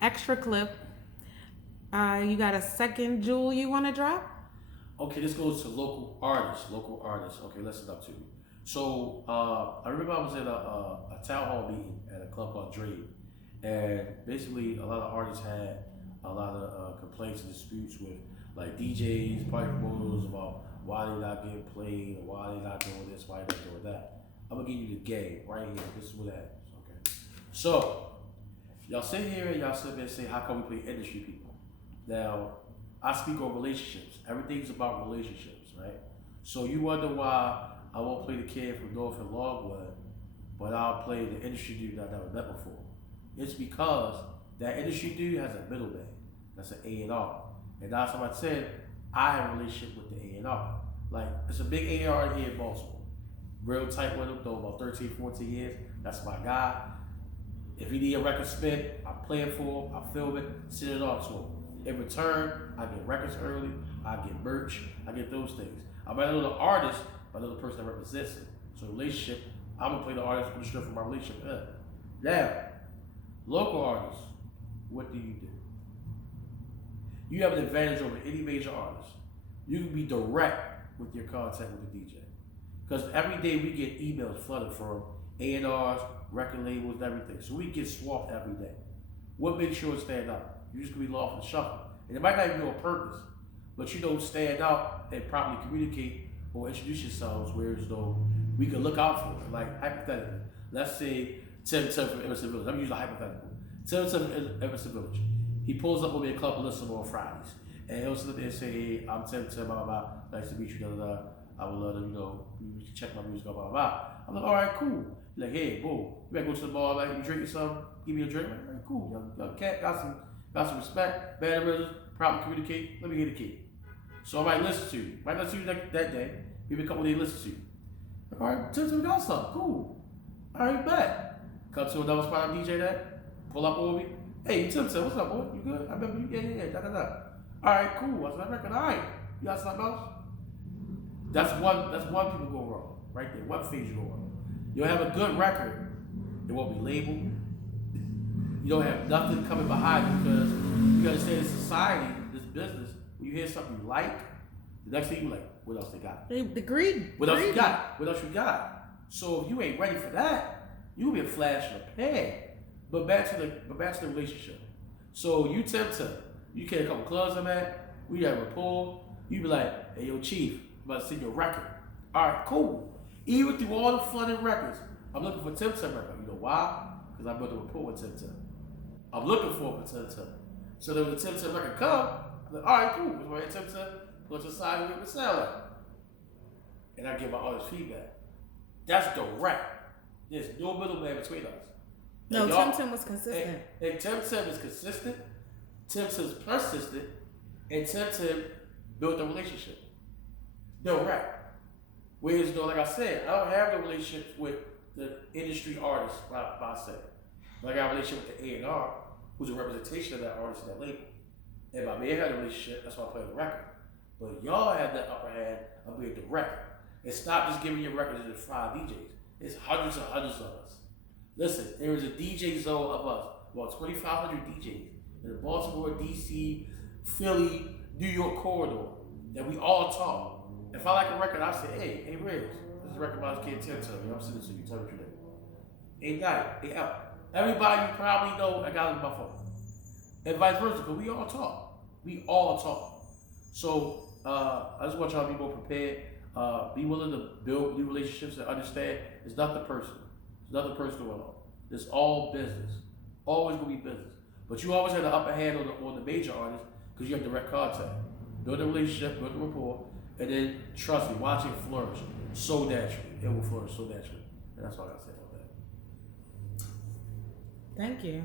Extra clip. You got a second jewel you want to drop? Okay, this goes to local artists. Local artists. Okay, listen up to me. So I remember I was in a town hall meeting at a club called Dream, and basically a lot of artists had a lot of complaints and disputes with like DJs, party promoters about why they not getting played or why they not doing this, why they not doing that. I'm gonna give you the game right here. This is what happens. Okay, so y'all sit here and y'all sit there and say, how come we play industry people? Now, I speak on relationships. Everything's about relationships, right? So you wonder why I won't play the kid from North and Longwood, but I'll play the industry dude that I never met before. It's because that industry dude has a middleman. That's an A&R. And that's what I said, I have a relationship with the A&R. Like, it's a big A&R here in Baltimore. Real tight with him, though, about 13, 14 years. That's my guy. If he need a record spit, I play it for him, I film it, send it off to him. In return, I get records early, I get merch, I get those things. I might know the artist, but I know the person that represents it. So relationship, I'm gonna play the artist on the strip for my relationship. Now, local artists, what do? You have an advantage over any major artist. You can be direct with your contact with the DJ. Because every day we get emails flooded from A&Rs, record labels, and everything. So we get swamped every day. What makes sure it stand out? You just gonna be lost in the shuffle. And it might not even be on purpose, but you don't stand out and properly communicate or introduce yourselves, whereas though we can look out for it. Like hypothetically, let's say Tim from Emerson Village. I'm using a hypothetical. Tim from Emerson Village. He pulls up with me a club and listen on Fridays. And he'll sit there and say, hey, I'm Tim, blah, blah, blah. Nice to meet you, da, da, da. I would love to, you can check my music, blah, blah, blah. I'm like, all right, cool. He's like, hey, boom, you better go to the bar, like, you drink something, give me a drink. I'm like, all right, cool. Young cat, got some respect, mannerisms, probably communicate. Let me hear the kid. So I might listen to you. Might listen to you that day. Maybe a couple days listen to you. All right, Tim, we got something. Cool. All right, bet. Come to another spot, DJ that. Pull up on me. Hey, Tim, what's up, boy? You good? I remember you. Yeah, da, da, da. All right, cool. What's that record? All right. You got something else? That's one people go wrong. Right there. One phase you go wrong. You'll have a good record. It won't be labeled. You don't have nothing coming behind you because you gotta say this society, this business, when you hear something you like, the next thing you like, what else they got? Agreed. What else you got? What else you got? So if you ain't ready for that, you'll be a flash in the pan. But back to the relationship. So you tempt her. You get a couple clubs I'm at, we have a rapport, you be like, hey yo Chief, I'm about to send you a record. Alright, cool. Even through all the flooded records, I'm looking for Tim record. You know why? Because I built a rapport with Tim. I'm looking for Tim. So then when the Tim record come, I'm like, alright, cool. What's my Tim put your side and make it sound like. And I give my artist feedback. That's direct. There's no middleman between us. No, Tim was consistent. And Tim is consistent, Tim's persistent, and Tim built a relationship. Direct. Whereas though, like I said, I don't have the relationships with the industry artists by saying. But I got a relationship with the A&R, who's a representation of that artist and that label. And my man had a relationship, that's why I play the record. But y'all have that upper hand of being direct. And stop just giving your records to 5 DJs. It's hundreds and hundreds of us. Listen, there is a DJ zone of us, about 2,500 DJs in the Baltimore, DC, Philly, New York corridor that we all talk. If I like a record, I say, hey Riz, this is a record by this kid Tim. I'm sending it to you. Tell me what you think. Ain't got it. Ain't out. Everybody you probably know I got it on my phone. And vice versa, because we all talk. We all talk. So I just want y'all to be more prepared. Be willing to build new relationships and understand it's nothing personal. It's nothing personal at all. It's all business. Always gonna be business. But you always have the upper hand on the major artists because you have direct contact. Build a relationship, build a rapport, and then trust me, watch it flourish so naturally. It will flourish so naturally. And that's all I gotta say about that. Thank you.